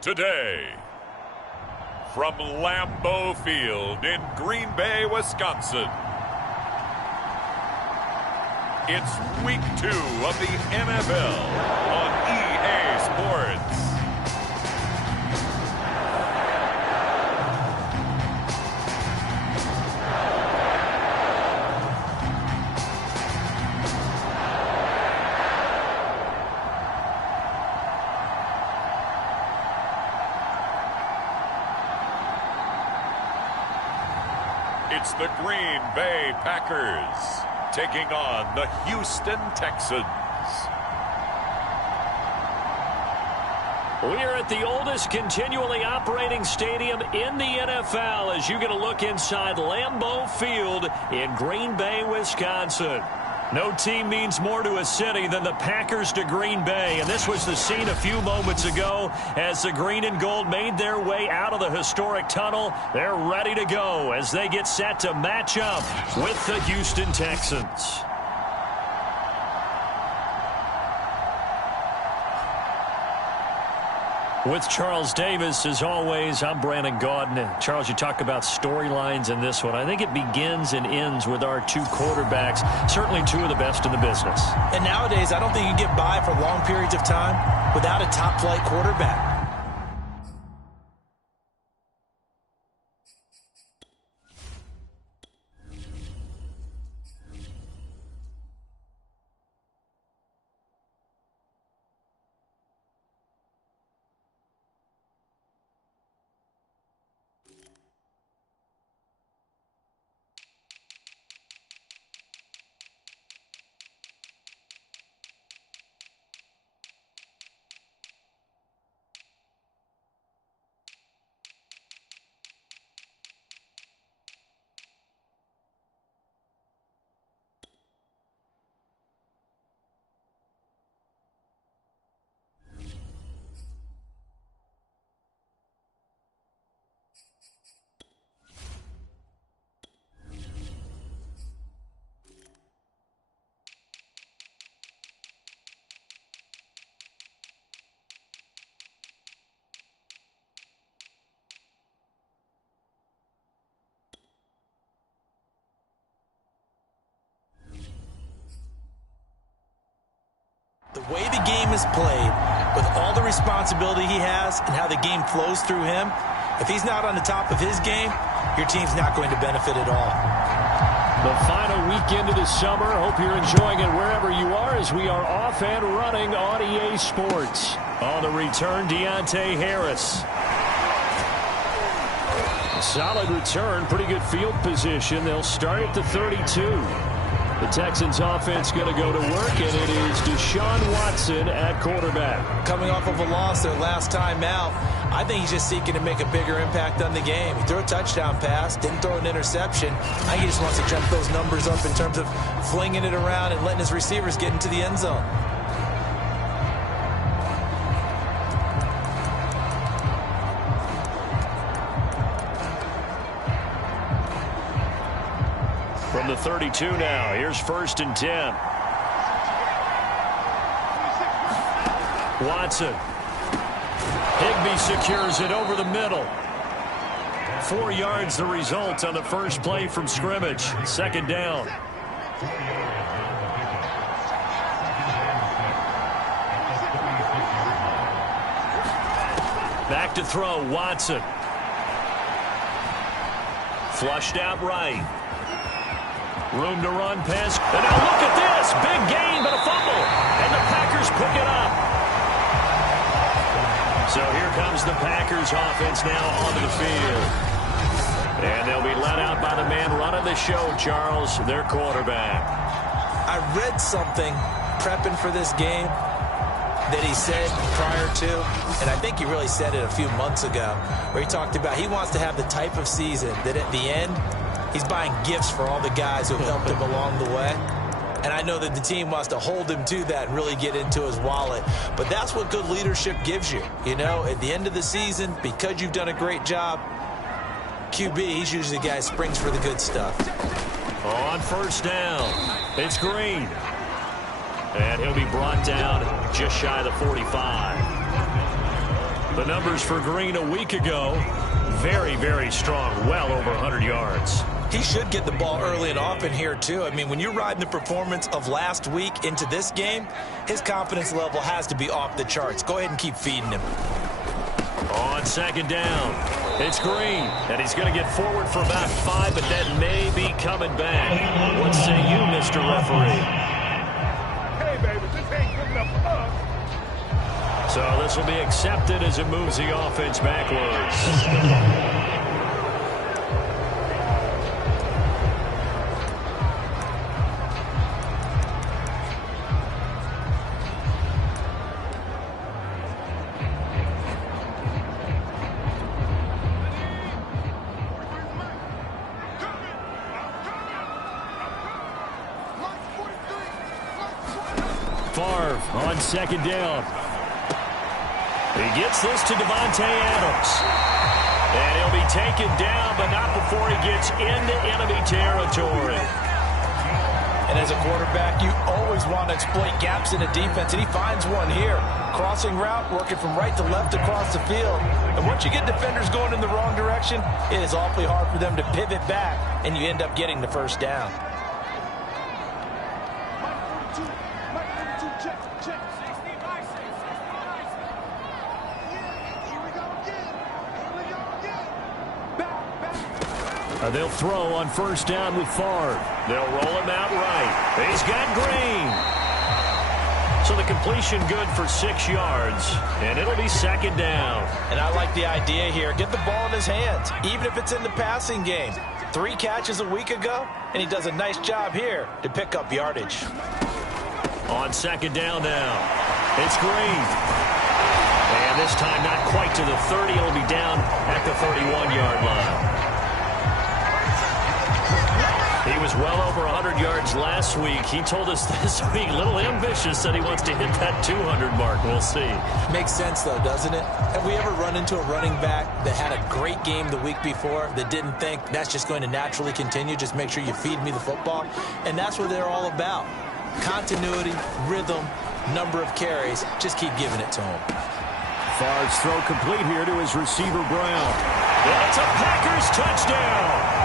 Today, from Lambeau Field in Green Bay, Wisconsin, it's Week 2 of the NFL on EA Sports. It's the Green Bay Packers taking on the Houston Texans. We are at the oldest continually operating stadium in the NFL as you get a look inside Lambeau Field in Green Bay, Wisconsin. No team means more to a city than the Packers to Green Bay, and this was the scene a few moments ago as the green and gold made their way out of the historic tunnel. They're ready to go as they get set to match up with the Houston Texans. With Charles Davis, as always, I'm Brandon Gaudin. Charles, you talk about storylines in this one. I think it begins and ends with our two quarterbacks, certainly two of the best in the business. And nowadays, I don't think you can get by for long periods of time without a top-flight quarterback. The way the game is played, with all the responsibility he has and how the game flows through him, if he's not on the top of his game, your team's not going to benefit at all. The final weekend of the summer. Hope you're enjoying it wherever you are as we are off and running on EA Sports. On the return, Deontay Harris. A solid return, pretty good field position. They'll start at the 32. The Texans offense going to go to work, and it is Deshaun Watson at quarterback. Coming off of a loss their last time out, I think he's just seeking to make a bigger impact on the game. He threw a touchdown pass, didn't throw an interception. I think he just wants to jump those numbers up in terms of flinging it around and letting his receivers get into the end zone. From the 32 now, here's 1st and 10. Watson. Higbee secures it over the middle. 4 yards the result on the first play from scrimmage. 2nd down. Back to throw, Watson. Flushed out right. Room to run, pass. And now look at this. Big gain, but a fumble. And the Packers pick it up. So here comes the Packers offense now onto the field. And they'll be let out by the man running the show, Charles, their quarterback. I read something prepping for this game that he said prior to, and I think he really said it a few months ago, where he talked about he wants to have the type of season that at the end, he's buying gifts for all the guys who have helped him along the way. And I know that the team wants to hold him to that and really get into his wallet. But that's what good leadership gives you. You know, at the end of the season, because you've done a great job, QB, he's usually the guy who springs for the good stuff. On 1st down, it's Green. And he'll be brought down just shy of the 45. The numbers for Green a week ago, very, very strong, well over 100 yards. He should get the ball early and often here, too. I mean, when you're riding the performance of last week into this game, his confidence level has to be off the charts. Go ahead and keep feeding him. On second down, it's Green, and he's going to get forward for about 5, but that may be coming back. What say you, Mr. Referee? Hey, baby, this ain't good enough for us. So this will be accepted as it moves the offense backwards. On second down. He gets this to Devontae Adams. And he'll be taken down, but not before he gets into enemy territory. And as a quarterback, you always want to exploit gaps in the defense, and he finds one here. Crossing route, working from right to left across the field. And once you get defenders going in the wrong direction, it is awfully hard for them to pivot back, and you end up getting the first down. They'll throw on first down with Favre. They'll roll him out right. He's got Green. So the completion good for 6 yards, and it'll be second down. And I like the idea here. Get the ball in his hands, even if it's in the passing game. 3 catches a week ago, and he does a nice job here to pick up yardage. On second down now, it's Green. And this time not quite to the 30. It'll be down at the 31-yard line. He was well over 100 yards last week. He told us this week, a little ambitious, that he wants to hit that 200 mark. We'll see. Makes sense, though, doesn't it? Have we ever run into a running back that had a great game the week before that didn't think that's just going to naturally continue? Just make sure you feed me the football. And that's what they're all about. Continuity, rhythm, number of carries. Just keep giving it to him. Favre's throw complete here to his receiver, Brown. And it's a Packers touchdown.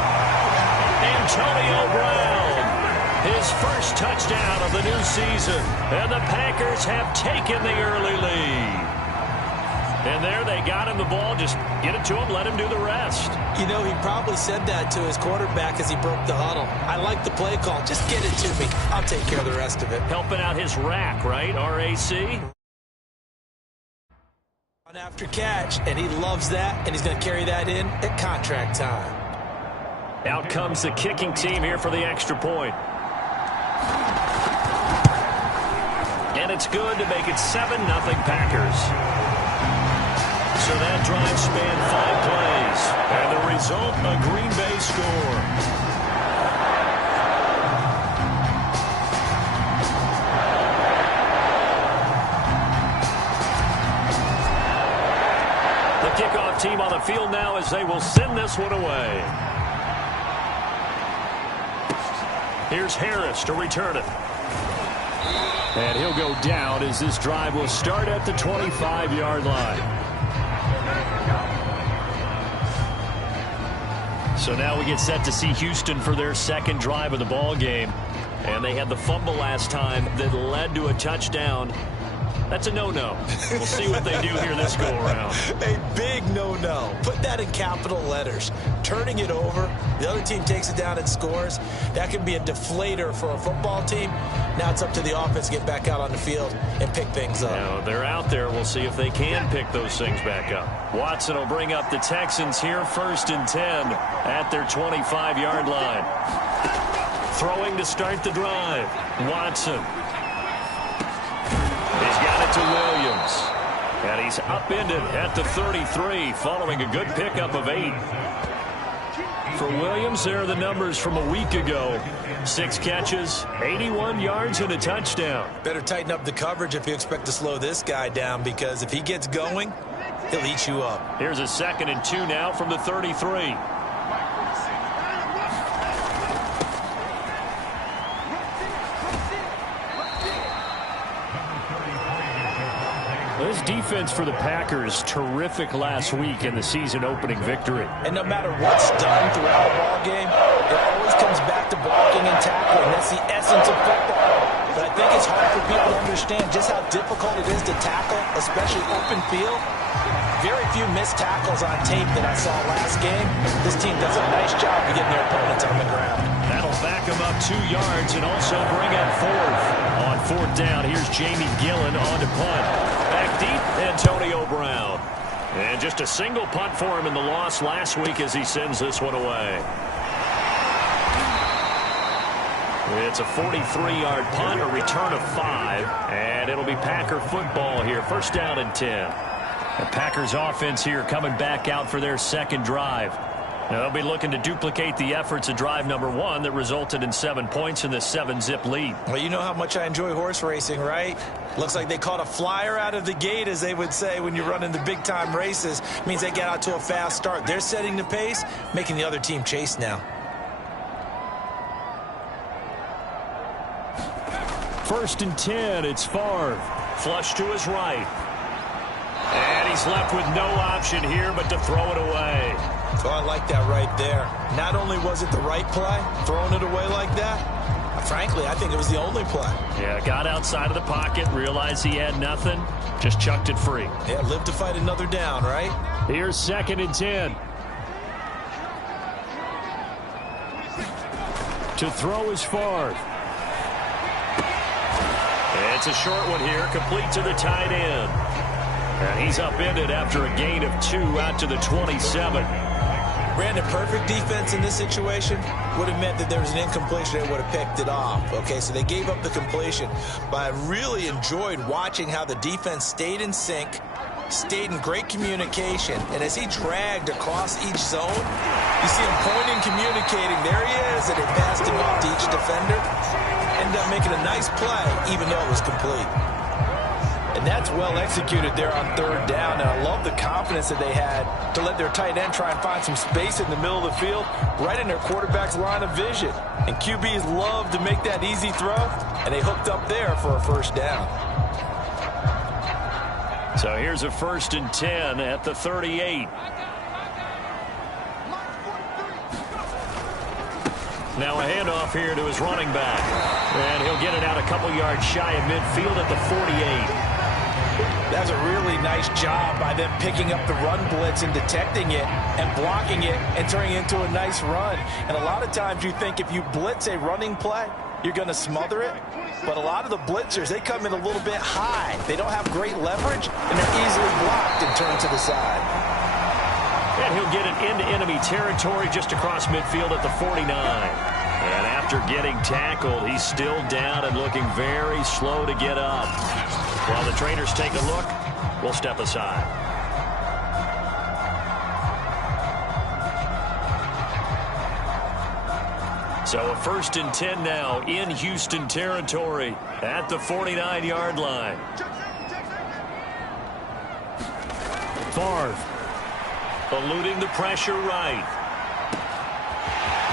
Antonio Brown, his first touchdown of the new season. And the Packers have taken the early lead. And there they got him the ball. Just get it to him, let him do the rest. You know, he probably said that to his quarterback as he broke the huddle. I like the play call. Just get it to me. I'll take care of the rest of it. Helping out his rack, right? RAC? After catch, and he loves that, and he's going to carry that in at contract time. Out comes the kicking team here for the extra point. And it's good to make it 7-0 Packers. So that drive spanned 5 plays. And the result, a Green Bay score. The kickoff team on the field now as they will send this one away. Here's Harris to return it. And he'll go down as this drive will start at the 25-yard line. So now we get set to see Houston for their second drive of the ball game. And they had the fumble last time that led to a touchdown. That's a no-no. We'll see what they do here this go-around. A big no-no. Put that in capital letters. Turning it over, the other team takes it down and scores. That can be a deflator for a football team. Now it's up to the offense to get back out on the field and pick things up. Now they're out there. We'll see if they can pick those things back up. Watson will bring up the Texans here 1st and 10 at their 25-yard line. Throwing to start the drive. Watson. He's got it to Williams. And he's upended at the 33 following a good pickup of 8. For Williams, there are the numbers from a week ago. 6 catches, 81 yards, and a touchdown. Better tighten up the coverage if you expect to slow this guy down, because if he gets going, he'll eat you up. Here's a 2nd and 2 now from the 33. This defense for the Packers, terrific last week in the season-opening victory. And no matter what's done throughout a ball game, it always comes back to blocking and tackling. That's the essence of football. But I think it's hard for people to understand just how difficult it is to tackle, especially open field. Very few missed tackles on tape that I saw last game. This team does a nice job of getting their opponents on the ground. That'll back them up 2 yards and also bring up 4th. On 4th down, here's Jamie Gillen on to punt. Back deep, Antonio Brown. And just a single punt for him in the loss last week as he sends this one away. It's a 43-yard punt, a return of 5, and it'll be Packer football here. First down and 10. The Packers offense here coming back out for their second drive. Now they'll be looking to duplicate the efforts of drive number 1 that resulted in 7 points in the 7-zip lead. Well, you know how much I enjoy horse racing, right? Looks like they caught a flyer out of the gate, as they would say when you're running the big-time races. Means they get out to a fast start. They're setting the pace, making the other team chase now. First and 10, it's Favre. Flush to his right. And he's left with no option here but to throw it away. So I like that right there. Not only was it the right play, throwing it away like that, frankly, I think it was the only play. Yeah, got outside of the pocket, realized he had nothing, just chucked it free. Yeah, live to fight another down, right? Here's 2nd and 10. To throw is Favre. It's a short one here, complete to the tight end. And he's upended after a gain of 2 out to the 27. Brandon, perfect defense in this situation would have meant that there was an incompletion. They would have picked it off. Okay, so they gave up the completion. But I really enjoyed watching how the defense stayed in sync, stayed in great communication. And as he dragged across each zone, you see him pointing, communicating. There he is, and they passed him off to each defender. Ended up making a nice play, even though it was complete. And that's well executed there on 3rd down. And I love the confidence that they had to let their tight end try and find some space in the middle of the field, right in their quarterback's line of vision. And QBs love to make that easy throw, and they hooked up there for a first down. So here's a 1st and 10 at the 38. Now a handoff here to his running back. And he'll get it out a couple yards shy of midfield at the 48. That's a really nice job by them picking up the run blitz and detecting it and blocking it and turning it into a nice run. And a lot of times you think if you blitz a running play, you're going to smother it. But a lot of the blitzers, they come in a little bit high. They don't have great leverage, and they're easily blocked and turned to the side. And he'll get it into enemy territory just across midfield at the 49. And after getting tackled, he's still down and looking very slow to get up. While the trainers take a look, we'll step aside. So a 1st and 10 now in Houston territory at the 49-yard line. Favre eluding the pressure right.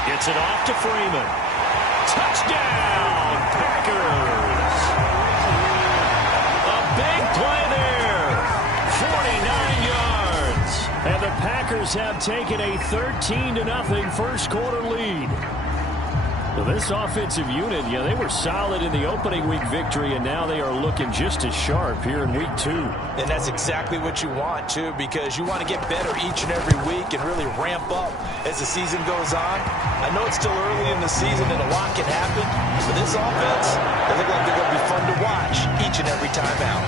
Gets it off to Freeman. Touchdown, Packers. A big play there. 49 yards. And the Packers have taken a 13-0 first quarter lead. Well, this offensive unit, yeah, they were solid in the opening week victory, and now they are looking just as sharp here in week 2. And that's exactly what you want, too, because you want to get better each and every week and really ramp up as the season goes on. I know it's still early in the season and a lot can happen, but this offense, they look like they're going to be fun to watch each and every time out.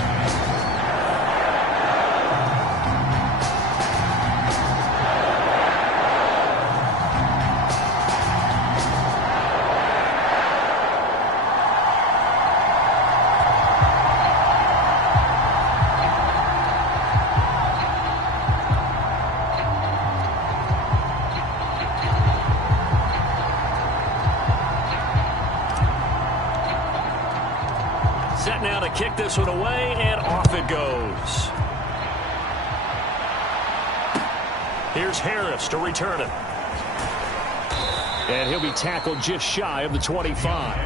Set now to kick this one away, and off it goes. Here's Harris to return it. And he'll be tackled just shy of the 25.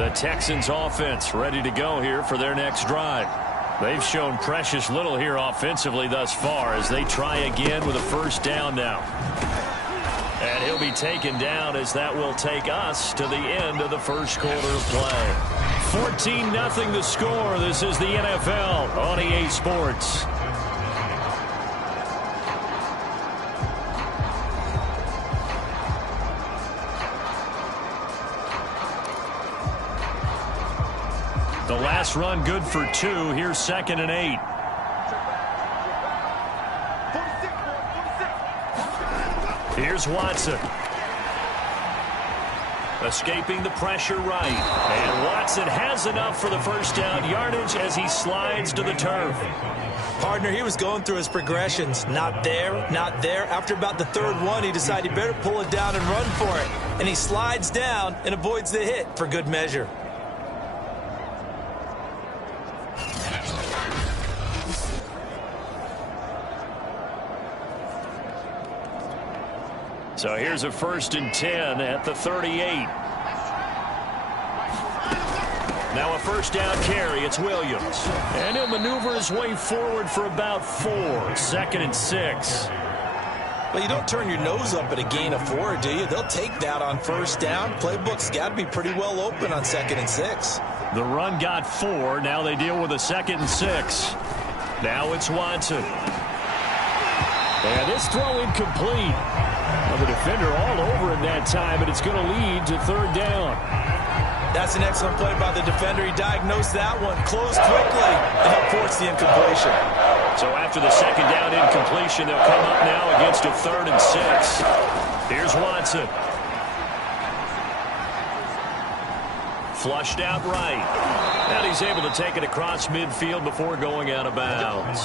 The Texans offense ready to go here for their next drive. They've shown precious little here offensively thus far as they try again with a first down now. And he'll be taken down as that will take us to the end of the first quarter of play. 14-0 the score. This is the NFL on EA Sports. The last run good for 2. Here's 2nd and 8. Here's Watson. Escaping the pressure right. And Watson has enough for the first down yardage as he slides to the turf. Partner, he was going through his progressions. Not there, not there. After about the 3rd one, he decided he better pull it down and run for it. And he slides down and avoids the hit for good measure. So here's a 1st and 10 at the 38. Now a first down carry. It's Williams. And he'll maneuver his way forward for about 4. 2nd and 6. Well, you don't turn your nose up at a gain of 4, do you? They'll take that on first down. Playbook's got to be pretty well open on 2nd and 6. The run got 4. Now they deal with a 2nd and 6. Now it's Watson. And this throw incomplete. Well, the defender all over him that time, and it's going to lead to 3rd down. That's an excellent play by the defender. He diagnosed that one, closed quickly, and helped force the incompletion. So after the 2nd down incompletion, they'll come up now against a 3rd and 6. Here's Watson. Flushed out right. And he's able to take it across midfield before going out of bounds.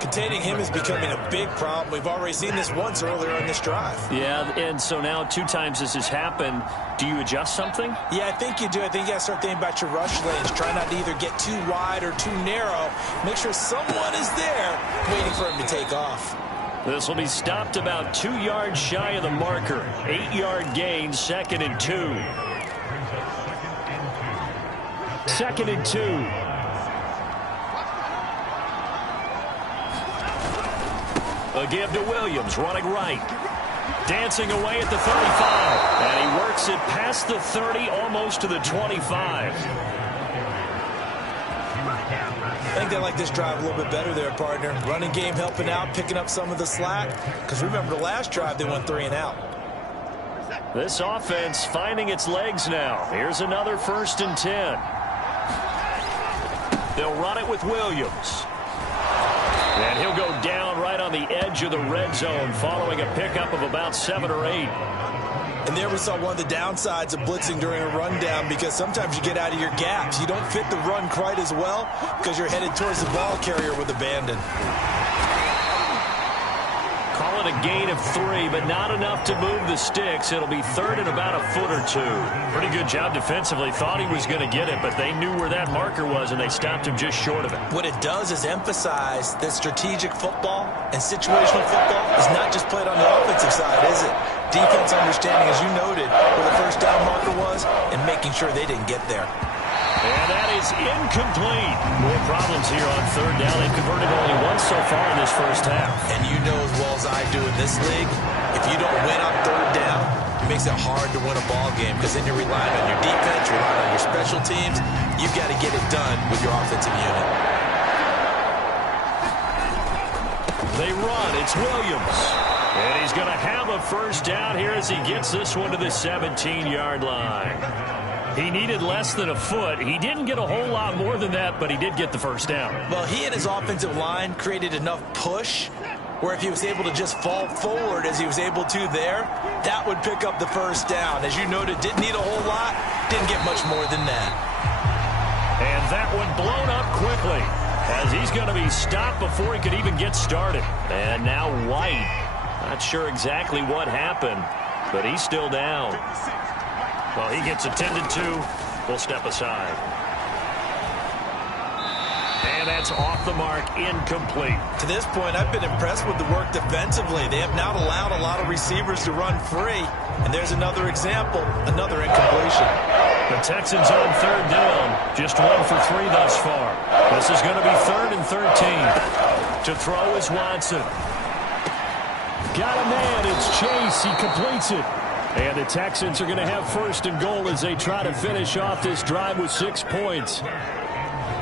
Containing him is becoming a big problem. We've already seen this once earlier in this drive. Yeah, and so now 2 times this has happened. Do you adjust something? Yeah, I think you do. I think you got to start thinking about your rush lanes. Try not to either get too wide or too narrow. Make sure someone is there waiting for him to take off. This will be stopped about 2 yards shy of the marker. 8-yard gain, 2nd and 2. 2nd and 2. A give to Williams, running right. Dancing away at the 35. And he works it past the 30, almost to the 25. I think they like this drive a little bit better there, partner. Running game helping out, picking up some of the slack. Because remember, the last drive, they went 3 and out. This offense finding its legs now. Here's another 1st and 10. They'll run it with Williams. And he'll go down right on the edge of the red zone following a pickup of about 7 or 8. And there we saw one of the downsides of blitzing during a rundown, because sometimes you get out of your gaps. You don't fit the run quite as well because you're headed towards the ball carrier with abandon. Call it a gain of 3, but not enough to move the sticks. It'll be 3rd and about a foot or 2. Pretty good job defensively. Thought he was going to get it, but they knew where that marker was, and they stopped him just short of it. What it does is emphasize that strategic football and situational football is not just played on the offensive side, is it? Defense understanding, as you noted, where the first down marker was and making sure they didn't get there. And that is incomplete. More problems here on 3rd down. They've converted only once so far in this first half. And you know as well as I do in this league, if you don't win on 3rd down, it makes it hard to win a ball game, because then you're relying on your defense, you're relying on your special teams. You've got to get it done with your offensive unit. They run. It's Williams. And he's going to have a first down here as he gets this one to the 17-yard line. He needed less than a foot. He didn't get a whole lot more than that, but he did get the first down. Well, he and his offensive line created enough push where if he was able to just fall forward as he was able to there, that would pick up the first down. As you noted, didn't need a whole lot, didn't get much more than that. And that one blown up quickly as he's going to be stopped before he could even get started. And now White. Not sure exactly what happened, but he's still down. Well, he gets attended to. We'll step aside. And that's off the mark, incomplete. To this point, I've been impressed with the work defensively. They have not allowed a lot of receivers to run free. And there's another example, another incompletion. The Texans on third down. Just 1 for 3 thus far. This is going to be 3rd and 13. To throw is Watson. Got a man. It's Chase. He completes it. And the Texans are going to have 1st and goal as they try to finish off this drive with 6 points.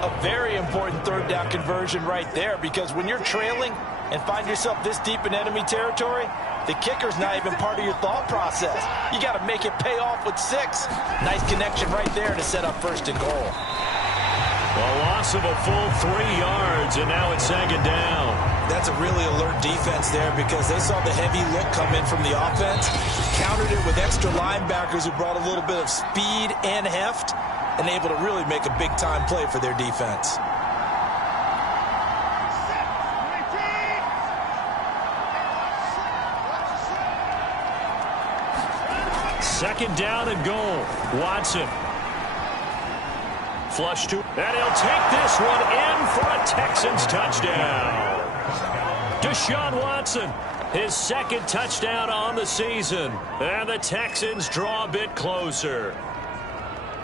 A very important third down conversion right there, because when you're trailing and find yourself this deep in enemy territory, the kicker's not even part of your thought process. You got to make it pay off with 6. Nice connection right there to set up 1st and goal. A loss of a full 3 yards, and now it's 2nd down. That's a really alert defense there, because they saw the heavy look come in from the offense, countered it with extra linebackers who brought a little bit of speed and heft, and able to really make a big-time play for their defense. Second down and goal. Watson. Flush to, and he'll take this one in for a Texans touchdown. Deshaun Watson, his 2nd touchdown on the season. And the Texans draw a bit closer.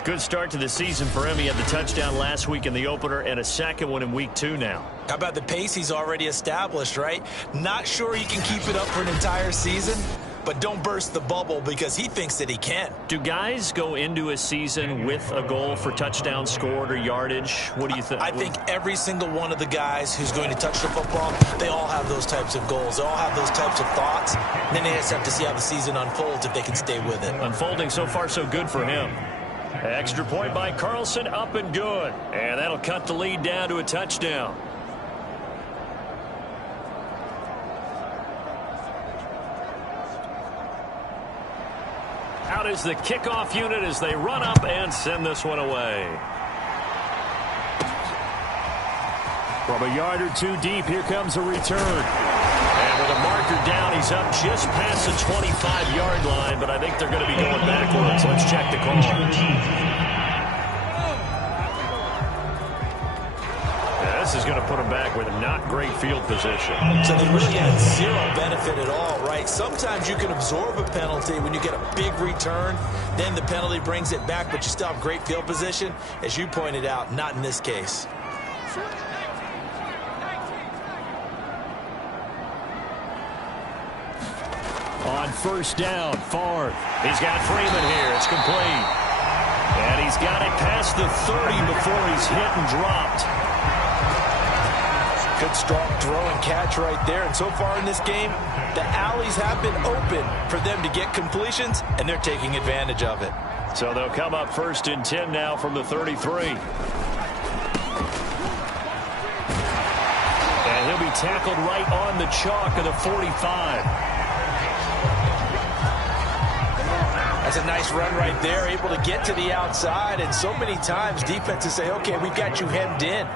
Good start to the season for him. He had the touchdown last week in the opener and a 2nd one in week 2 now. How about the pace he's already established, right? Not sure he can keep it up for an entire season, but don't burst the bubble, because he thinks that he can. Do guys go into a season with a goal for touchdown scored or yardage? What do you think? I think every single one of the guys who's going to touch the football, they all have those types of goals. They all have those types of thoughts. And then they just have to see how the season unfolds if they can stay with it. Unfolding so far so good for him. Extra point by Carlson, up and good. And that'll cut the lead down to a touchdown. Out is the kickoff unit as they run up and send this one away. From a yard or 2 deep, here comes a return. And with a marker down, he's up just past the 25-yard line, but I think they're going to be going backwards. Let's check the call. This is going to put him back with not great field position. So they really had zero benefit at all, right? Sometimes you can absorb a penalty when you get a big return, then the penalty brings it back, but you still have great field position. As you pointed out, not in this case. On 1st down, Favre. He's got Freeman here. It's complete. And he's got it past the 30 before he's hit and dropped. Good strong throw and catch right there. And so far in this game, the alleys have been open for them to get completions, and they're taking advantage of it. So they'll come up 1st and 10 now from the 33. And he'll be tackled right on the chalk of the 45. That's a nice run right there, able to get to the outside. And so many times defenses say, okay, we've got you hemmed in.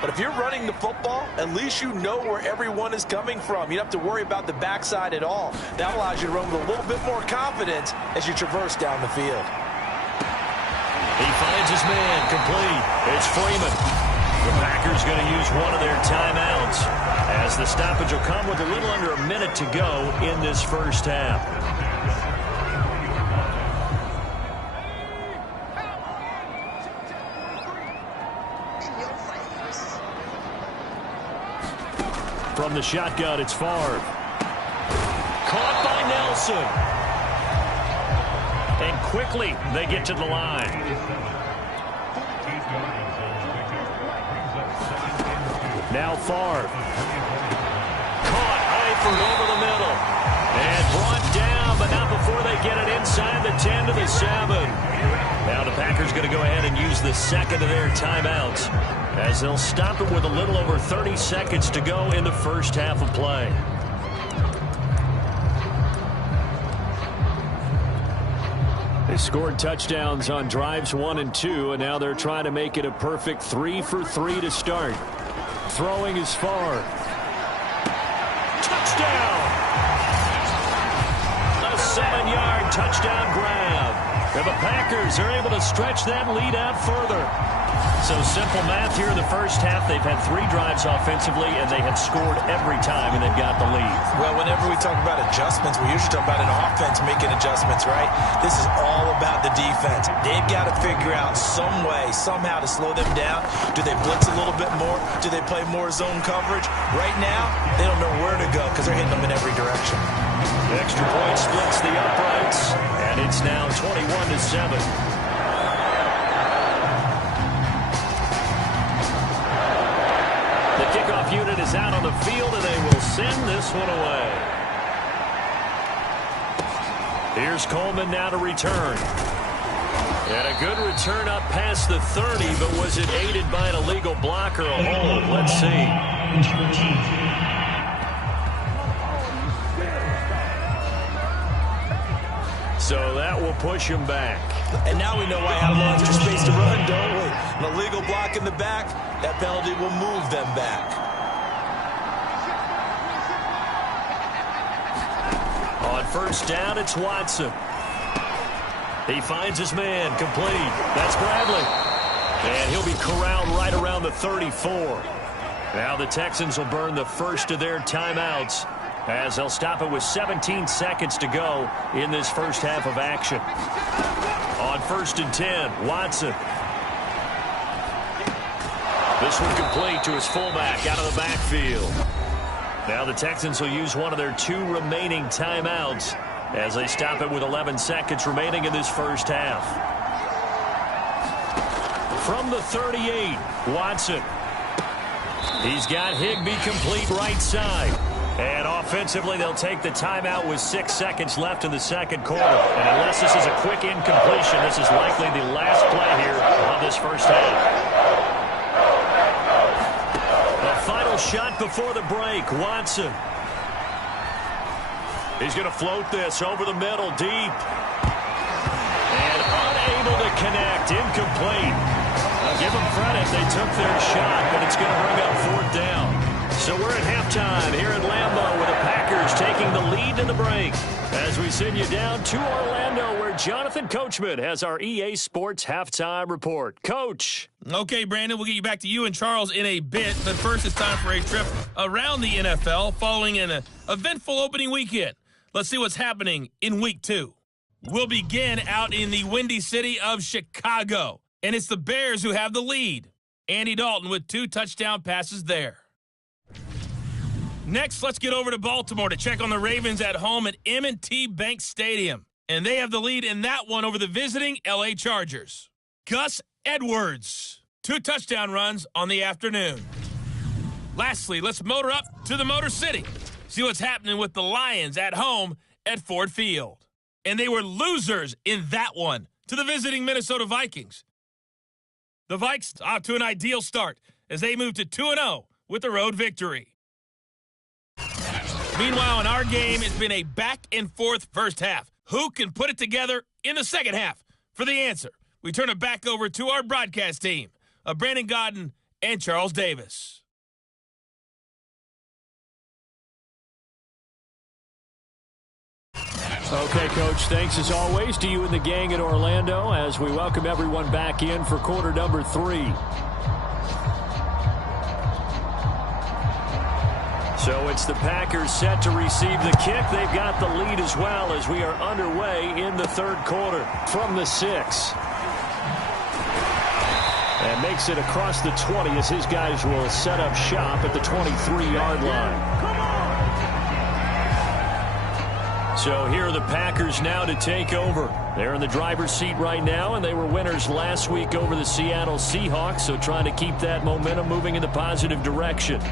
But if you're running the football, at least you know where everyone is coming from. You don't have to worry about the backside at all. That allows you to run with a little bit more confidence as you traverse down the field. He finds his man, complete. It's Freeman. The Packers going to use one of their timeouts as the stoppage will come with a little under a minute to go in this 1st half. From the shotgun, it's Favre. Caught by Nelson. And quickly, they get to the line. Now Favre. Caught Eifert over the middle. And brought down, but not before they get it inside the 10 to the 7. Now the Packers going to go ahead and use the 2nd of their timeouts, as they'll stop it with a little over 30 seconds to go in the 1st half of play. They scored touchdowns on drives 1 and 2, and now they're trying to make it a perfect 3 for 3 to start. Throwing is Favre. Touchdown! A 7-yard touchdown grab. And the Packers are able to stretch that lead out further. So simple math here in the first half. They've had 3 drives offensively, and they have scored every time, and they've got the lead. Well, whenever we talk about adjustments, we usually talk about an offense making adjustments, right? This is all about the defense. They've got to figure out some way, somehow to slow them down. Do they blitz a little bit more? Do they play more zone coverage? Right now, they don't know where to go because they're hitting them in every direction. The extra point splits the uprights, and it's now 21-7. The kickoff unit is out on the field, and they will send this one away. Here's Coleman now to return. And a good return up past the 30, but was it aided by an illegal block or a hold? Let's see. So that will push him back. And now we know why I have extra space to run, don't we? An illegal block in the back, that penalty will move them back. On first down, it's Watson. He finds his man, complete. That's Bradley. And he'll be corralled right around the 34. Now the Texans will burn the first of their timeouts, as they'll stop it with 17 seconds to go in this first half of action. On first and 10, Watson. This one complete to his fullback out of the backfield. Now the Texans will use one of their 2 remaining timeouts as they stop it with 11 seconds remaining in this first half. From the 38, Watson. He's got Higbee complete right side. And offensively, they'll take the timeout with 6 seconds left in the second quarter. And unless this is a quick incompletion, this is likely the last play here of this first half. The final shot before the break, Watson. He's going to float this over the middle, deep. And unable to connect, incomplete. Now give them credit, they took their shot, but it's going to bring up 4th down. So we're at halftime here at Lambeau with the Packers taking the lead in the break as we send you down to Orlando where Jonathan Coachman has our EA Sports halftime report. Coach. Okay, Brandon, we'll get you back to you and Charles in a bit, but first it's time for a trip around the NFL following an eventful opening weekend. Let's see what's happening in Week 2. We'll begin out in the windy city of Chicago, and it's the Bears who have the lead. Andy Dalton with 2 touchdown passes there. Next, let's get over to Baltimore to check on the Ravens at home at M&T Bank Stadium. And they have the lead in that one over the visiting L.A. Chargers. Gus Edwards, 2 touchdown runs on the afternoon. Lastly, let's motor up to the Motor City. See what's happening with the Lions at home at Ford Field. And they were losers in that one to the visiting Minnesota Vikings. The Vikes off to an ideal start as they move to 2-0 with the road victory. Meanwhile, in our game, it's been a back-and-forth first half. Who can put it together in the second half? For the answer, we turn it back over to our broadcast team of Brandon Godden and Charles Davis. Okay, Coach, thanks as always to you and the gang at Orlando as we welcome everyone back in for quarter number 3. So it's the Packers set to receive the kick. They've got the lead as well as we are underway in the third quarter from the 6. And makes it across the 20 as his guys will set up shop at the 23-yard line. So here are the Packers now to take over. They're in the driver's seat right now, and they were winners last week over the Seattle Seahawks, so trying to keep that momentum moving in the positive direction.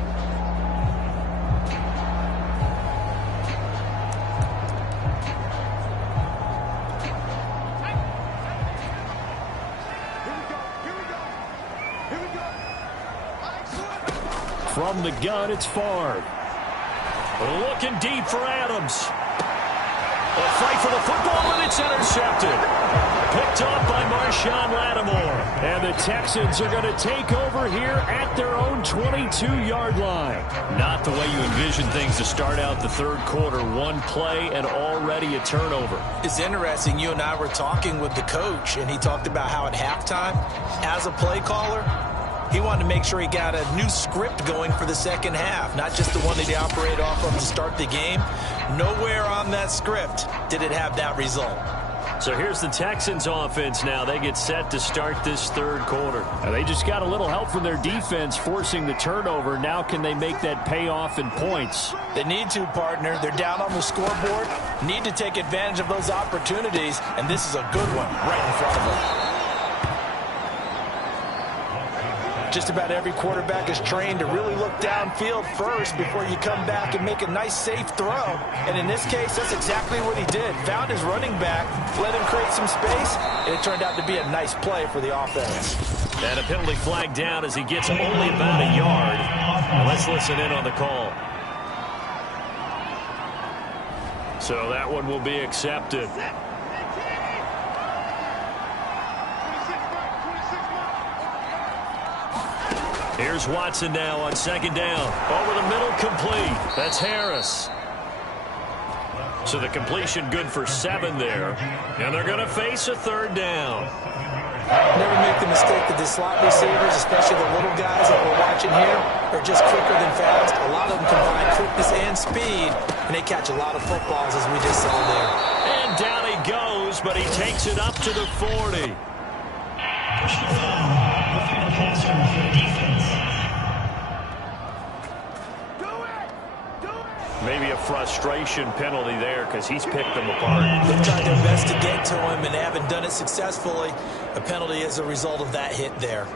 From the gun, it's Favre. Looking deep for Adams. A fight for the football, and it's intercepted. Picked off by Marshawn Lattimore. And the Texans are going to take over here at their own 22-yard line. Not the way you envision things to start out the third quarter. One play and already a turnover. It's interesting. You and I were talking with the coach, and he talked about how at halftime, as a play caller, he wanted to make sure he got a new script going for the second half, not just the one that he operated off of to start the game. Nowhere on that script did it have that result. So here's the Texans offense now. They get set to start this third quarter. And they just got a little help from their defense forcing the turnover. Now can they make that pay off in points? They need to, partner. They're down on the scoreboard. Need to take advantage of those opportunities, and this is a good one right in front of them. Just about every quarterback is trained to really look downfield first before you come back and make a nice, safe throw. And in this case, that's exactly what he did. Found his running back, let him create some space, and it turned out to be a nice play for the offense. And a penalty flag down as he gets only about a yard. Now let's listen in on the call. So that one will be accepted. Here's Watson now on second down. Over the middle, complete. That's Harris. So the completion good for 7 there. And they're going to face a third down. Never make the mistake that the slot receivers, especially the little guys that we're watching here, are just quicker than fast. A lot of them combine quickness and speed, and they catch a lot of footballs, as we just saw there. And down he goes, but he takes it up to the 40. Maybe a frustration penalty there because he's picked them apart. They've tried their best to get to him and haven't done it successfully. A penalty as a result of that hit there.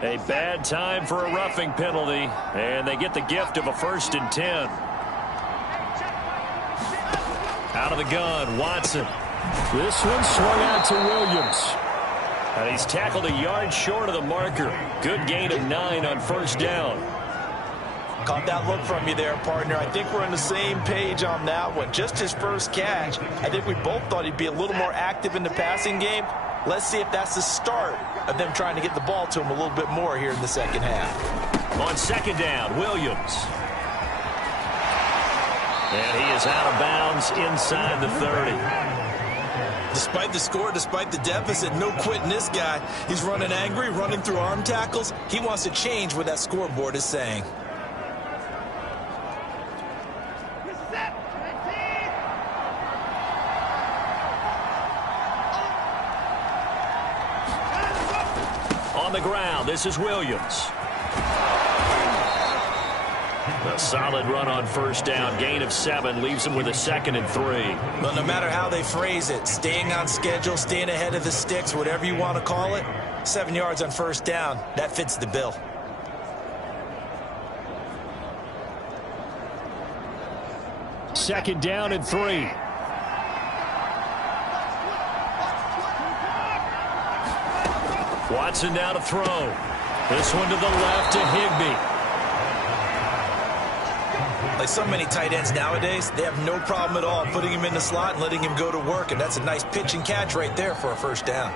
A bad time for a roughing penalty, and they get the gift of a 1st and 10. Out of the gun, Watson. This one swung out to Williams. And he's tackled a yard short of the marker. Good gain of 9 on 1st down. Caught that look from you there, partner. I think we're on the same page on that one. Just his first catch. I think we both thought he'd be a little more active in the passing game. Let's see if that's the start of them trying to get the ball to him a little bit more here in the second half. On second down, Williams. And he is out of bounds inside the 30. Despite the score, despite the deficit, no quitting this guy. He's running angry, running through arm tackles. He wants to change what that scoreboard is saying. On the ground, this is Williams. A solid run on 1st down. Gain of 7 leaves him with a 2nd and 3. Well, no matter how they phrase it, staying on schedule, staying ahead of the sticks, whatever you want to call it, 7 yards on 1st down, that fits the bill. Second down and 3. Watson now to throw. This one to the left to Higbee. Like so many tight ends nowadays, they have no problem at all putting him in the slot and letting him go to work, and that's a nice pitch and catch right there for a 1st down.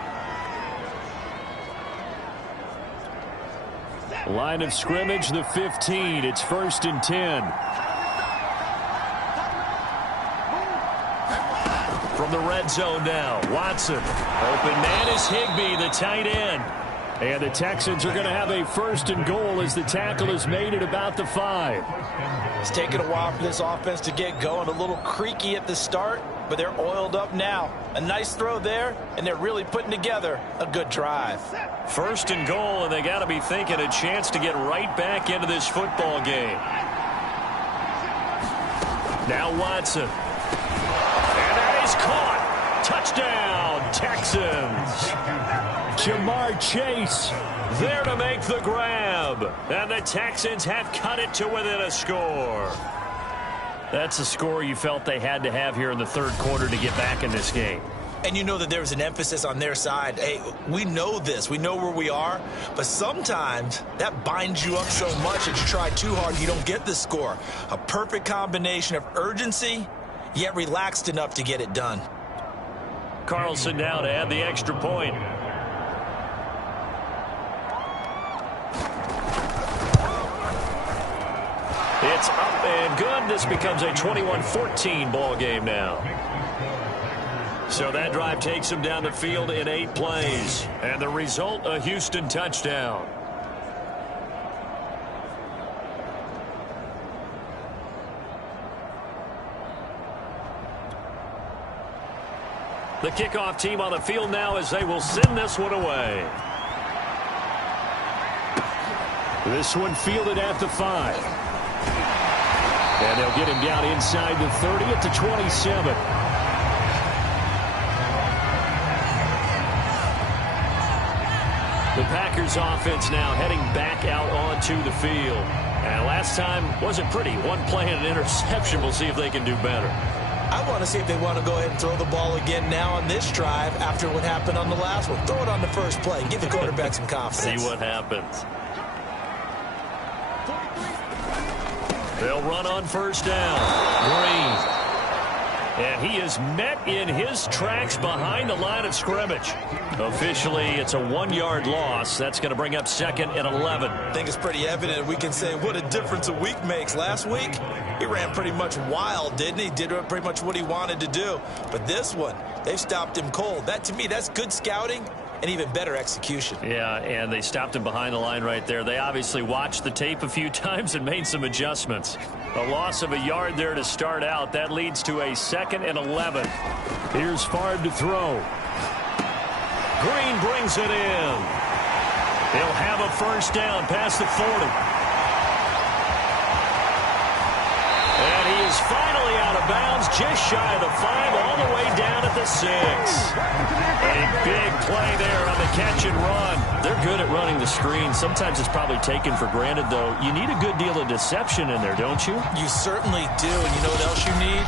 Line of scrimmage, the 15. It's 1st and 10. From the red zone now, Watson. Open man is Higbee, the tight end. And the Texans are going to have a 1st and goal as the tackle is made at about the 5. It's taken a while for this offense to get going. A little creaky at the start, but they're oiled up now. A nice throw there, and they're really putting together a good drive. 1st and goal, and they got to be thinking a chance to get right back into this football game. Now Watson. And that is caught. Touchdown, Texans. Jamar Chase there to make the grab. And the Texans have cut it to within a score. That's a score you felt they had to have here in the third quarter to get back in this game. And you know that there was an emphasis on their side. Hey, we know this. We know where we are. But sometimes that binds you up so much that you try too hard, you don't get the score. A perfect combination of urgency yet relaxed enough to get it done. Carlson now to add the extra point. It's up and good. This becomes a 21-14 ball game now. So that drive takes him down the field in 8 plays. And the result, a Houston touchdown. The kickoff team on the field now as they will send this one away. This one fielded at the 5. And they'll get him down inside the 30 at the 27. The Packers offense now heading back out onto the field. And last time wasn't pretty. One play and an interception. We'll see if they can do better. I want to see if they want to go ahead and throw the ball again now on this drive after what happened on the last one. Throw it on the first play. Give the quarterback some confidence. See what happens. They'll run on first down. Green. And he is met in his tracks behind the line of scrimmage. Officially, it's a 1-yard loss. That's going to bring up 2nd and 11. I think it's pretty evident. We can say what a difference a week makes. Last week, he ran pretty much wild, didn't he? Did pretty much what he wanted to do. But this one, they've stopped him cold. That, to me, that's good scouting and even better execution. Yeah, and they stopped him behind the line right there. They obviously watched the tape a few times and made some adjustments. A loss of a yard there to start out. That leads to a 2nd and 11. Here's Favre to throw. Green brings it in. He'll have a first down past the 40. And he is finally out of bounds, just shy of the 5, all the way down at the 6. A big play there on the catch and run. They're good at running the screen. Sometimes it's probably taken for granted, though. You need a good deal of deception in there, don't you? You certainly do. And you know what else you need?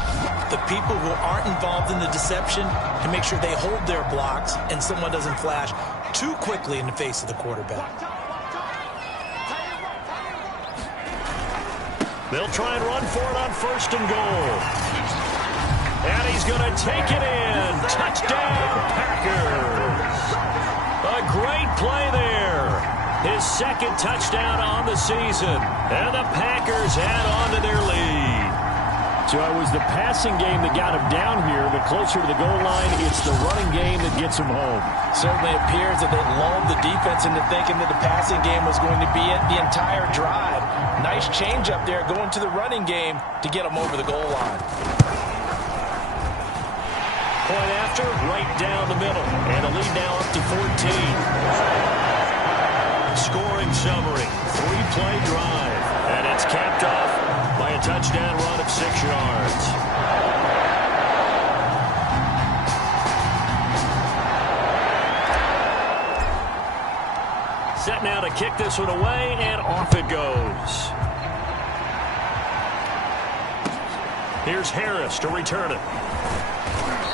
The people who aren't involved in the deception to make sure they hold their blocks and someone doesn't flash too quickly in the face of the quarterback. They'll try and run for it on first and goal. And he's going to take it in. Touchdown, Packers. A great play there. His 2nd touchdown on the season. And the Packers add on to their lead. So it was the passing game that got him down here, but closer to the goal line, it's the running game that gets him home. Certainly appears that they lulled the defense into thinking that the passing game was going to be it the entire drive. Nice change up there going to the running game to get him over the goal line. Point after, right down the middle. And the lead now up to 14. Scoring summary, 3-play drive. And it's capped off by a touchdown run of 6 yards. Set now to kick this one away, and off it goes. Here's Harris to return it.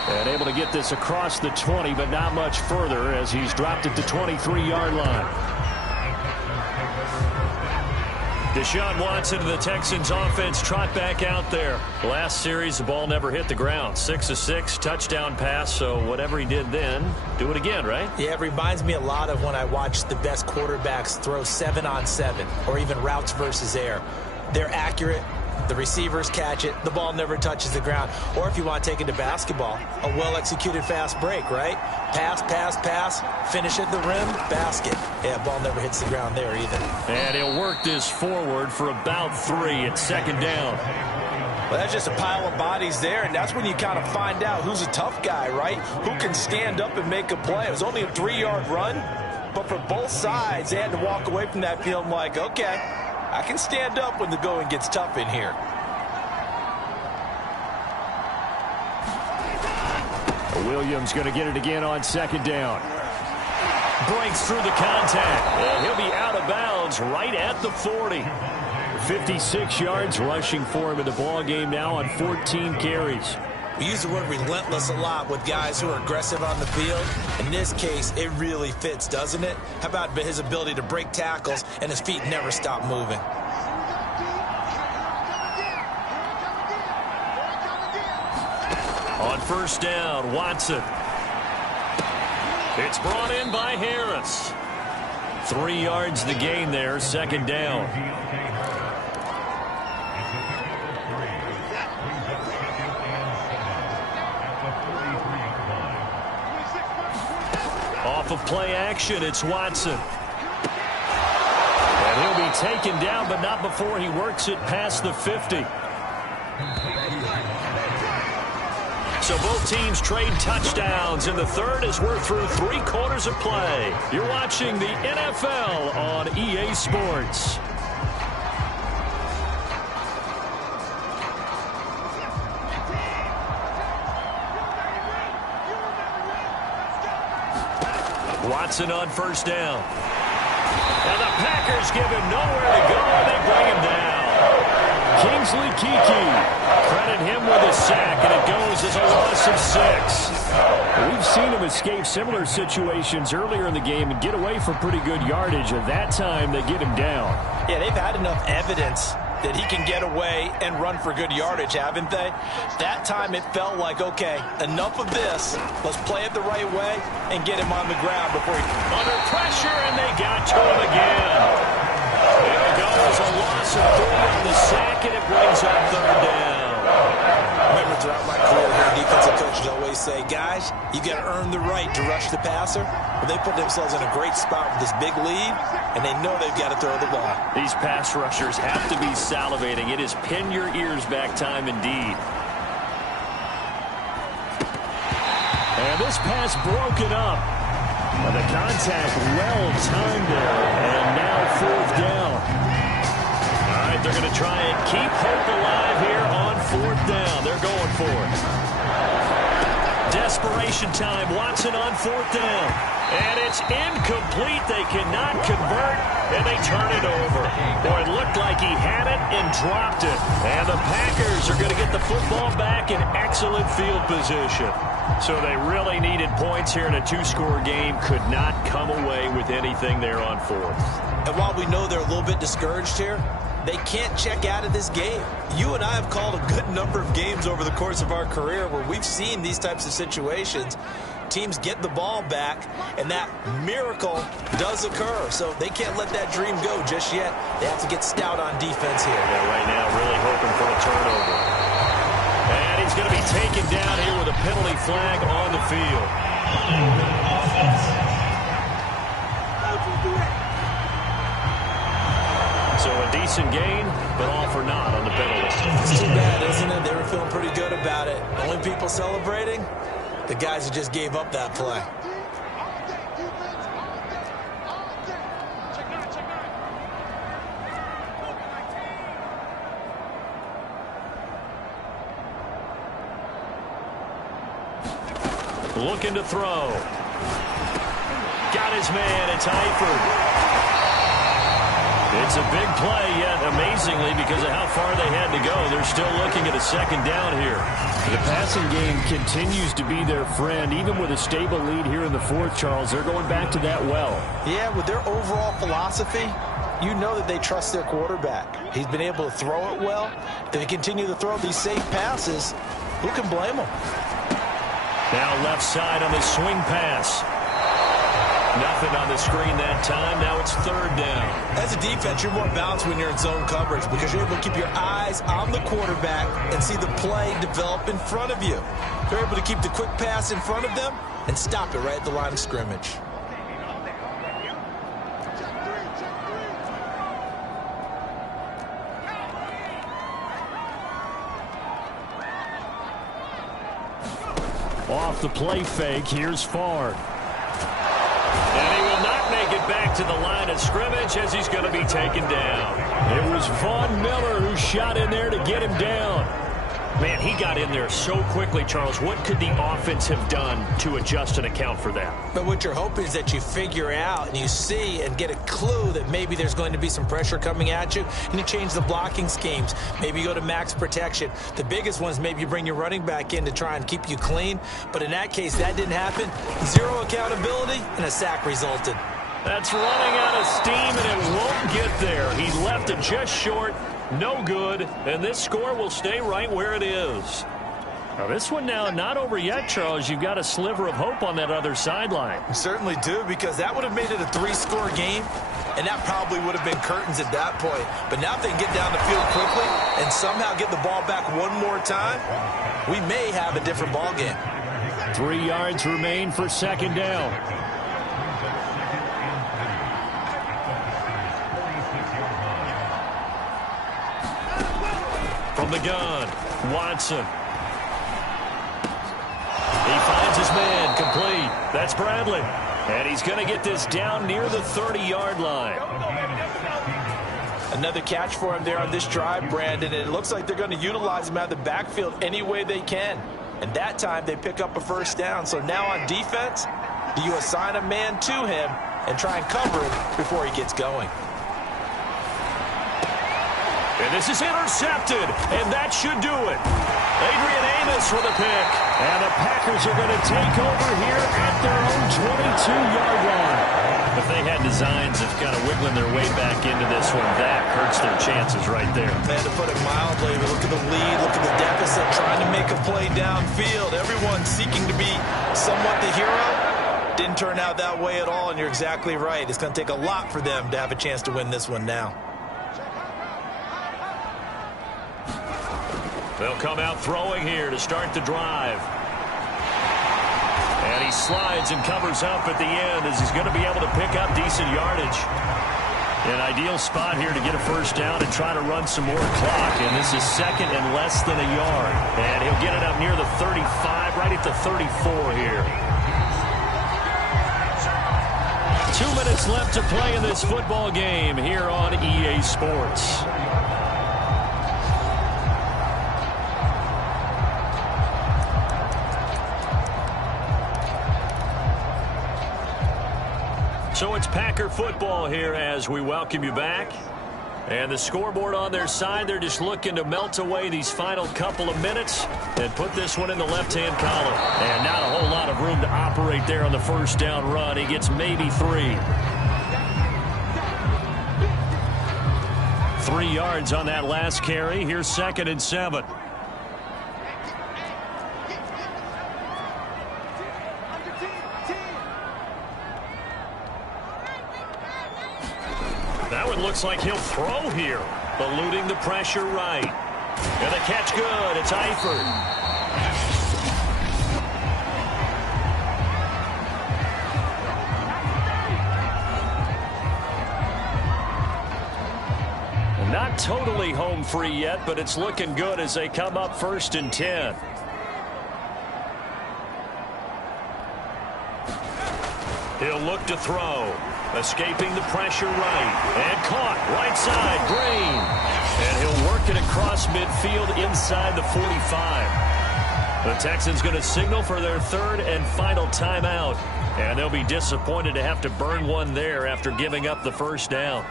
And able to get this across the 20, but not much further as he's dropped it to 23-yard line. Deshaun Watson and the Texans offense trot back out there. Last series, the ball never hit the ground. 6 of 6, touchdown pass, so whatever he did then, do it again, right? Yeah, it reminds me a lot of when I watched the best quarterbacks throw 7-on-7 or even routes versus air. They're accurate. The receivers catch it. The ball never touches the ground. Or if you want to take it to basketball, a well-executed fast break, right? Pass, pass, pass, finish at the rim, basket. Yeah, ball never hits the ground there either. And he'll work this forward for about 3 at 2nd down. Well, that's just a pile of bodies there, and that's when you kind of find out who's a tough guy, right? Who can stand up and make a play. It was only a 3-yard run, but for both sides, they had to walk away from that field like, okay, I can stand up when the going gets tough in here. Williams going to get it again on 2nd down. Breaks through the contact, and he'll be out of bounds right at the 40. 56 yards rushing for him in the ball game now on 14 carries. We use the word relentless a lot with guys who are aggressive on the field. In this case, it really fits, doesn't it? How about his ability to break tackles and his feet never stop moving? On first down, Watson. It's brought in by Harris. 3 yards the gain there, second down. Off of play action, it's Watson. And he'll be taken down, but not before he works it past the 50. So both teams trade touchdowns, and the third as we're through 3 quarters of play. You're watching the NFL on EA Sports. Watson on first down. And the Packers give him nowhere to go, and they bring him down. Kingsley Keke. Credit him with a sack, and it goes as a loss of 6. We've seen him escape similar situations earlier in the game and get away from pretty good yardage. At that time, they get him down. Yeah, they've had enough evidence that he can get away and run for good yardage, haven't they? That time it felt like, okay, enough of this. Let's play it the right way and get him on the ground before he... Under pressure, and they got to him again. There it goes, a loss of 3 on the sack, and it brings up third down. Remember, throughout my career here, defensive coaches always say, guys, you got to earn the right to rush the passer. Well, they put themselves in a great spot with this big lead, and they know they've got to throw the ball. These pass rushers have to be salivating. It is pin your ears back time indeed. And this pass broken up. And the contact well timed there. And now fourth down. All right, they're going to try and keep hope alive here on fourth down. They're going for it. Desperation time. Watson on fourth down. And it's incomplete. They cannot convert, and they turn it over. Boy, it looked like he had it and dropped it. And the Packers are going to get the football back in excellent field position. So they really needed points here in a 2-score game. Could not come away with anything there on fourth. And while we know they're a little bit discouraged here, they can't check out of this game. You and I have called a good number of games over the course of our career where we've seen these types of situations. Teams get the ball back, and that miracle does occur. So they can't let that dream go just yet. They have to get stout on defense here. Yeah, right now really hoping for a turnover. And he's going to be taken down here with a penalty flag on the field. So a decent gain, but all for naught on the penalty. It's too bad, isn't it? They were feeling pretty good about it. Only people celebrating? The guys who just gave up that play. Looking to throw. Got his man. It's Eifert. It's a big play, yet amazingly, because of how far they had to go, they're still looking at a second down here. The passing game continues to be their friend. Even with a stable lead here in the fourth, Charles, they're going back to that well. Yeah, with their overall philosophy, you know that they trust their quarterback. He's been able to throw it well. If they continue to throw these safe passes, who can blame them? Now left side on the swing pass. Nothing on the screen that time. Now it's third down. As a defense, you're more balanced when you're in zone coverage because you're able to keep your eyes on the quarterback and see the play develop in front of you. They're able to keep the quick pass in front of them and stop it right at the line of scrimmage. Off the play fake, here's Favre. And he will not make it back to the line of scrimmage as he's going to be taken down. It was Von Miller who shot in there to get him down. Man, he got in there so quickly, Charles. What could the offense have done to adjust and account for that? But what you're hoping is that you figure out and you see and get a clue that maybe there's going to be some pressure coming at you, and you change the blocking schemes. Maybe you go to max protection. The biggest ones, maybe you bring your running back in to try and keep you clean. But in that case, that didn't happen. Zero accountability, and a sack resulted. That's running out of steam, and it won't get there. He left it just short. No good, and this score will stay right where it is. Now this one now not over yet, Charles. You've got a sliver of hope on that other sideline. We certainly do, because that would have made it a 3-score game, and that probably would have been curtains at that point. But now if they can get down the field quickly and somehow get the ball back one more time, we may have a different ball game. 3 yards remain for second down. From the gun, Watson. He finds his man, complete. That's Bradley. And he's going to get this down near the 30-yard line. Another catch for him there on this drive, Brandon, and it looks like they're going to utilize him out of the backfield any way they can. And that time they pick up a first down. So now on defense, do you assign a man to him and try and cover him before he gets going? And this is intercepted, and that should do it. Adrian Amos with a pick. And the Packers are going to take over here at their own 22-yard line. If they had designs of kind of wiggling their way back into this one, that hurts their chances right there. Man, to put it mildly, but look at the lead, look at the deficit, trying to make a play downfield. Everyone seeking to be somewhat the hero. Didn't turn out that way at all, and you're exactly right. It's going to take a lot for them to have a chance to win this one now. They'll come out throwing here to start the drive. And he slides and covers up at the end as he's going to be able to pick up decent yardage. An ideal spot here to get a first down and try to run some more clock. And this is second and less than a yard. And he'll get it up near the 35, right at the 34 here. 2 minutes left to play in this football game here on EA Sports. So it's Packer football here as we welcome you back. And the scoreboard on their side, they're just looking to melt away these final couple of minutes and put this one in the left-hand column. And not a whole lot of room to operate there on the first down run. He gets maybe 3. 3 yards on that last carry. Here's 2nd and 7. Looks like he'll throw here, eluding the pressure right. And the catch good. It's Eifert. Not totally home free yet, but it's looking good as they come up 1st and 10. He'll look to throw. Escaping the pressure right. And caught right side, Green. And he'll work it across midfield inside the 45. The Texans going to signal for their 3rd and final timeout. And they'll be disappointed to have to burn one there after giving up the first down.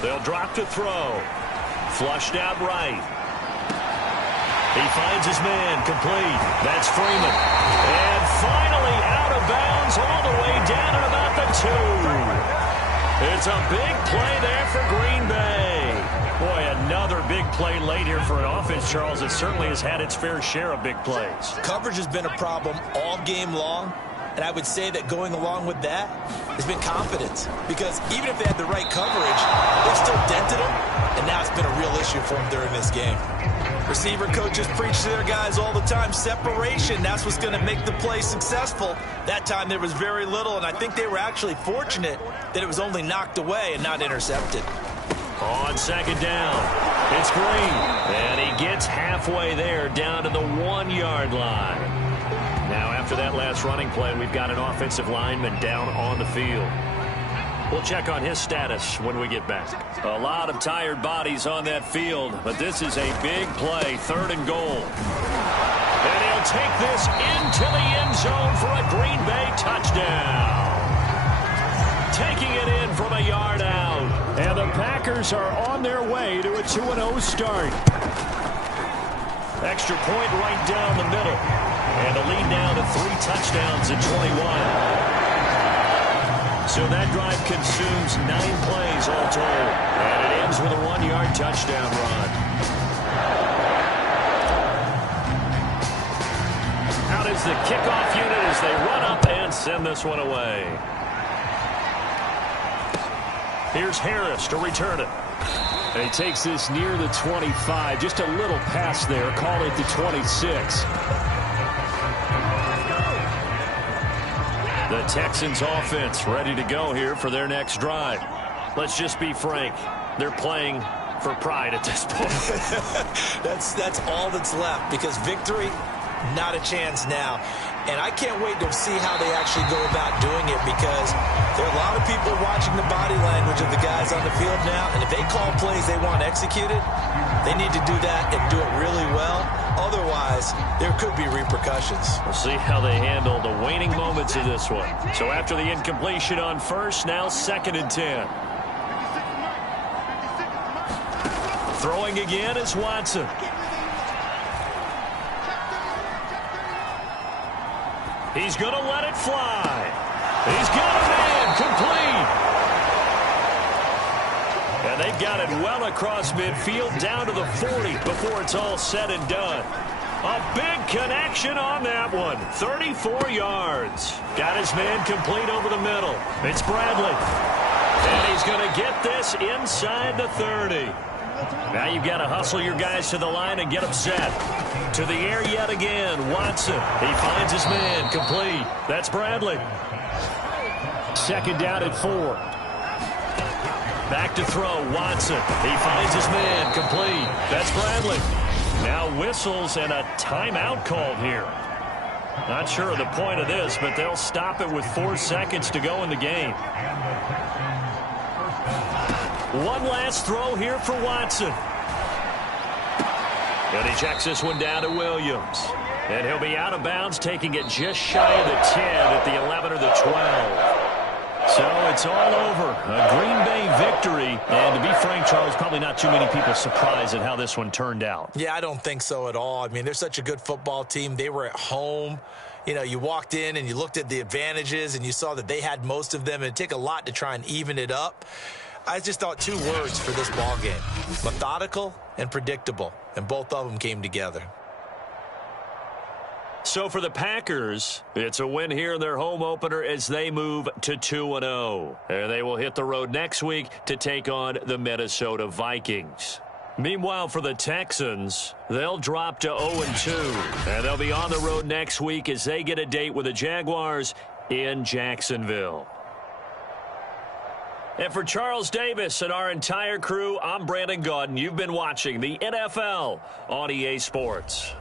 They'll drop to throw. Flushed out right. He finds his man, complete. That's Freeman. And finally out of bounds all the way down at about the 2. It's a big play there for Green Bay. Boy, another big play late here for an offense, Charles, that certainly has had its fair share of big plays. Coverage has been a problem all game long, and I would say that going along with that has been confidence. Because even if they had the right coverage, they've still dented them, and now it's been a real issue for them during this game. Receiver coaches preach to their guys all the time. Separation, that's what's going to make the play successful. That time there was very little, and I think they were actually fortunate that it was only knocked away and not intercepted. On 2nd down, it's Green. And he gets halfway there down to the 1-yard line. Now after that last running play, we've got an offensive lineman down on the field. We'll check on his status when we get back. A lot of tired bodies on that field, but this is a big play, 3rd and goal. And he'll take this into the end zone for a Green Bay touchdown. Taking it in from a yard out. And the Packers are on their way to a 2-0 start. Extra point right down the middle. And the lead now to 3 touchdowns in 21. So that drive consumes 9 plays all told. And it ends with a 1-yard touchdown run. Out is the kickoff unit as they run up and send this one away. Here's Harris to return it. And he takes this near the 25. Just a little pass there. Call it the 26. The Texans offense ready to go here for their next drive. Let's just be frank. They're playing for pride at this point. That's all that's left, because victory, not a chance now. And I can't wait to see how they actually go about doing it, because there are a lot of people watching the body language of the guys on the field now. And if they call plays they want executed, they need to do that and do it really well. Otherwise, there could be repercussions. We'll see how they handle the waning moments of this one. So after the incompletion on first, now 2nd and 10. Throwing again is Watson. He's going to let it fly. He's got a man complete. And they've got it well across midfield down to the 40 before it's all said and done. A big connection on that one. 34 yards. Got his man complete over the middle. It's Bradley. And he's going to get this inside the 30. Now you've got to hustle your guys to the line and get them set. To the air yet again, Watson. He finds his man complete. That's Bradley. 2nd down at 4. Back to throw, Watson. He finds his man complete. That's Bradley. Now whistles and a timeout called here. Not sure of the point of this, but they'll stop it with 4 seconds to go in the game. One last throw here for Watson. And he checks this one down to Williams. And he'll be out of bounds, taking it just shy of the 10 at the 11 or the 12. So it's all over. A Green Bay victory. And to be frank, Charles, probably not too many people surprised at how this one turned out. Yeah, I don't think so at all. I mean, they're such a good football team. They were at home. You know, you walked in and you looked at the advantages and you saw that they had most of them. It'd take a lot to try and even it up. I just thought 2 words for this ball game: methodical and predictable, and both of them came together. So for the Packers, it's a win here in their home opener as they move to 2-0. And they will hit the road next week to take on the Minnesota Vikings. Meanwhile, for the Texans, they'll drop to 0-2. And they'll be on the road next week as they get a date with the Jaguars in Jacksonville. And for Charles Davis and our entire crew, I'm Brandon Gaudin. You've been watching the NFL on EA Sports.